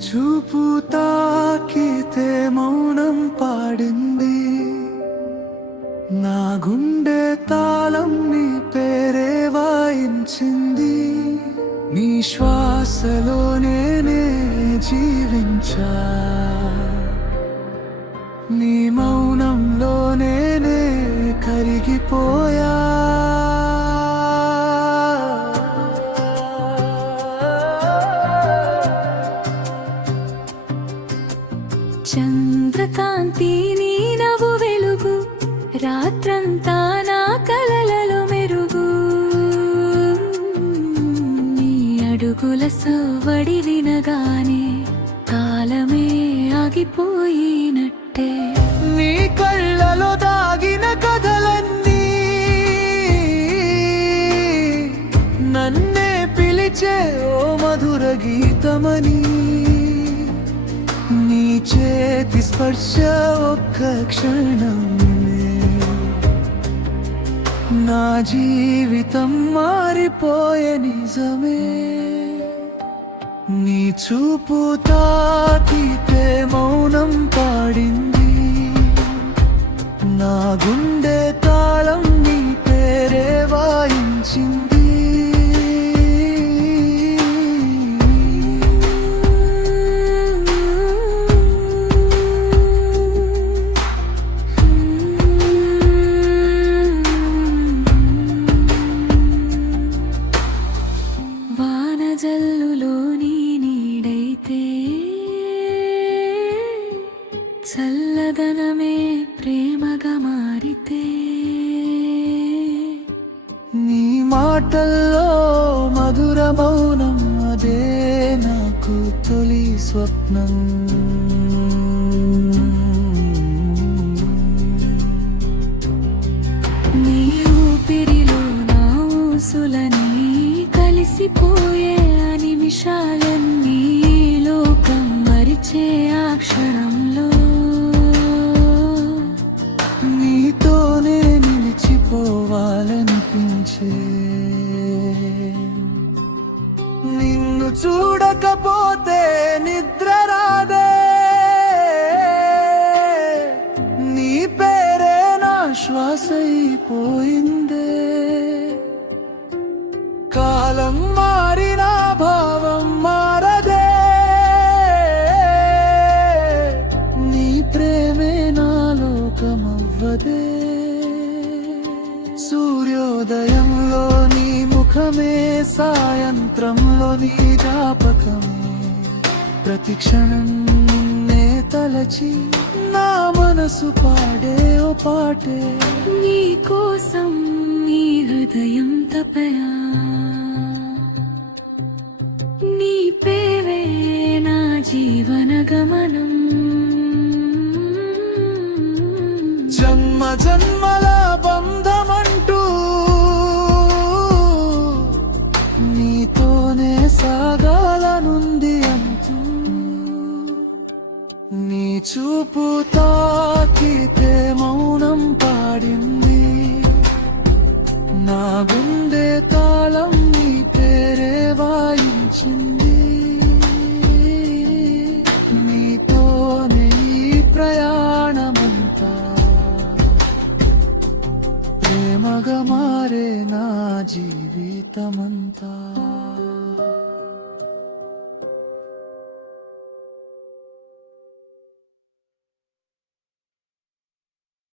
చూపు తాకితే మౌనం పాడింది. నా గుండె తాళం నీ పేరే వాయించింది. నీ శ్వాసలో నేనే జీవించా. నీ మౌనంలో నేనే కరిగిపోయా. చంద్రకాంతి నీ నవ్వు వెలుగు రాత్రంతా నా కలలలో మెరుగు. నీ అడుగుల సవ్వడి వినగానే కాలమే ఆగిపోయినట్టే. నీ కళ్ళలో దాగిన కథలన్నీ నన్నే పిలిచే ఓ మధుర గీతమని. చేతి స్పర్శ ఒక్క క్షణం నా జీవితం మారిపోయే నిజమే. నీ చూపు తాకితే మౌనం పాడింది. నా గుండె తాళం నీ పేరే వాయించింది. చల్లదనమే ప్రేమగా మారితే. నీ మాటల్లో మధుర మౌనం అదే నాకు తొలి స్వప్నం. నీ ఊపిరిలో నా ఊసులని కలిసిపోయే నిమిషాలన్నీ లోకం మరిచే నిలిచిపోవాలనిపించే నిన్ను చూడకపోతే నిద్ర రాదే. నీ పేరే నా శ్వాస అయిపోయిందే. సూర్యోదయంలో నీ ముఖమే సాయంత్రంలో నీ జ్ఞాపకమే ప్రతి క్షణం నిన్నే తలచి నా మనసు పాడే ఓ పాటే. నీ కోసం నీ హృదయం తపయా. నీ పేరే నా జీవన గమనం. జన్మ జన్మల నీ చూపు తాకితే మౌనం పాడింది. నా గుండె తాళం నీ పేరే వాయించింది. నీతోనే ఈ ప్రయాణమంతా ప్రేమగా మారే నా జీవితమంతా.